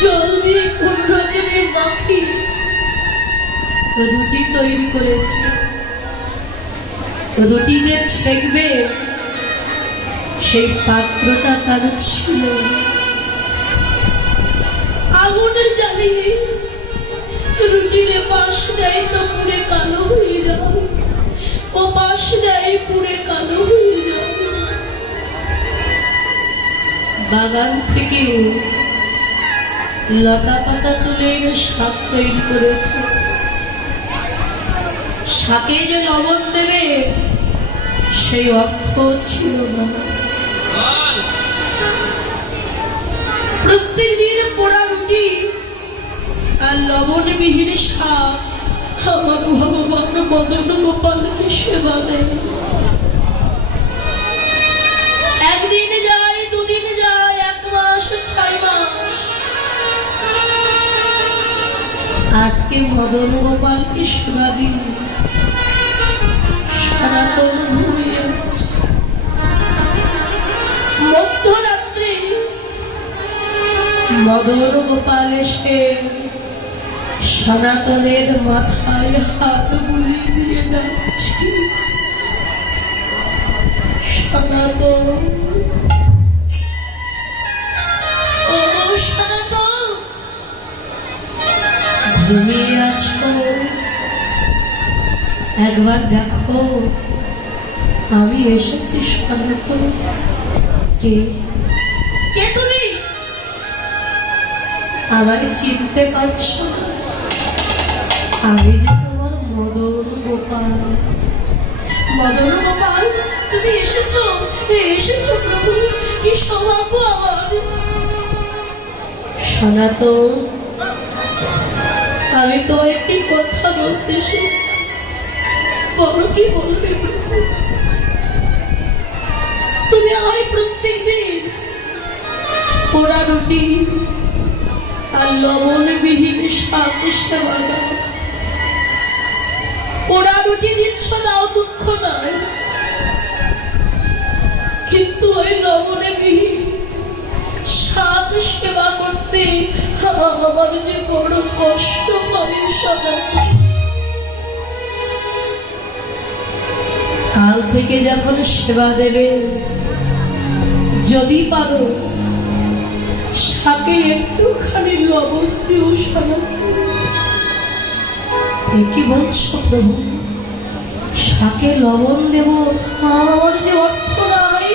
জল দিয়ে কোন রকমের মাখিয়ে রুটি তৈরি করেছে। রুটি যে ছেঁকবে সেই পাত্রটা তার ছিল। আগুন জ্বালিয়ে রুটির পাশ দেয় তো পুড়ে কালো হয়ে যায়, ও পাশ দেয় পুড়ে কালো হয়ে যায়। বাগান থেকে লতা পাতা তুলে শাক তৈরি করেছে। শাকে যে লবণ দেবে সেই অর্থ ছিল না। প্রত্যেকদিন পোড়া রুটি আর লবণবিহীন শাক আমার ভগবান মদন গোপালকে সেবা দেয়। একদিন যায়, দুদিন যায়, 1 মাস, 6 মাস। আজকে মদন গোপালকে সেবা দিন সারাতন ঘুমিয়ে আছে। মধ্যরাত্রে মদন গোপাল এসে সনাতনের মাথায় হাত বুলিয়ে দিয়ে যাচ্ছে। সনাতন, ও সনাতন, ঘুমিয়ে আছো? একবার দেখো আমি এসেছি। সনাতন, কে কে তুমি? আমার চিনতে পারছো না? আমি যে তোমার মদন গোপাল। মদন গোপাল, তুমি এসেছো? এসেছো প্রভু, কি সৌভাগ্য আমার। সনাতন, আমি তো একটি কথা বলতে এসেছি। বলো, কি বলবে প্রভু? তুমি আমায় প্রত্যেক দিন পোড়া রুটি আর লবণবিহীন শাক সেবা দাও। পোড়া রুটি দিচ্ছ, নাও, দুঃখ নাই, কিন্তু ওই লবণবিহীন শাক সেবা করতে আমার যে বড় কষ্ট হয়। কাল থেকে যখন সেবা দেবে, যদি পারো শাকে একটুখানি লবণ দিও। কি বলছো প্রভু? শাকে লবণ দেব? আমার যে অর্থ নাই,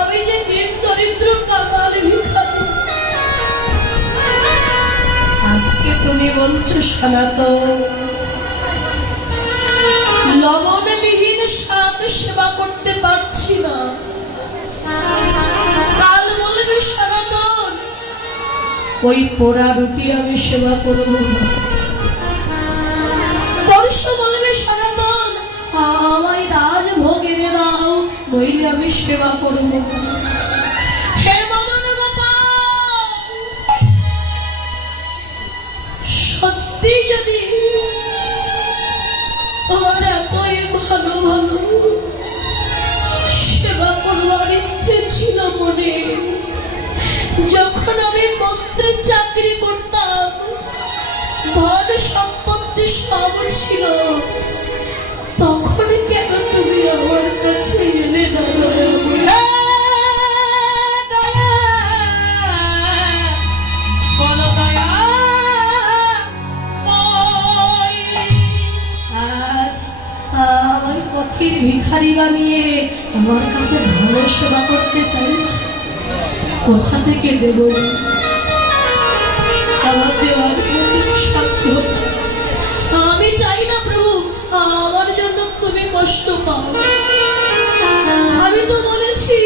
আমি যে দিন দরিদ্র কাতার ভিখারি। আজকে তুমি বলছো সনাতন লবণবিহীন শাক সেবা করতে পারছি না। কাল বলবে সনাতন ওই পোড়া রুটি আমি সেবা করব না। পরশু বলবে সনাতন আমায় রাজভোগ এনে দাও, নইলে আমি সেবা করব না। হে মদন গোপাল, সত্যি যদি তোমার এতই ভালো ভালো সেবা করবার ইচ্ছে ছিল মনে, যখন আমি মন্ত্রের চাকরি করতাম, ধন সম্পত্তি সব ছিল, তখন কেন তুমি আমার কাছে এলে না? আমার পথের ভিখারি বানিয়ে আমার কাছে ভালো সেবা করতে চাইছ, কোথা থেকে দেব? আমার দেওয়ার সাধ্য। আমি চাই না প্রভু আমার জন্য তুমি কষ্ট পাও। আমি তো বলেছি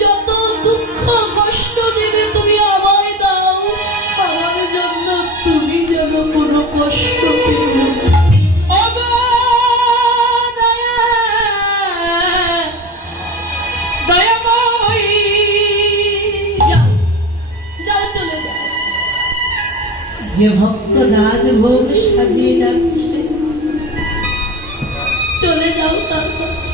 যত দুঃখ কষ্ট দেবে তুমি আমায় দাও, আমার জন্য তুমি যেন কোনো কষ্ট পেও না। যে ভক্ত রাজভোগ সাজিয়ে যাচ্ছে, চলে যাও তার কাছে।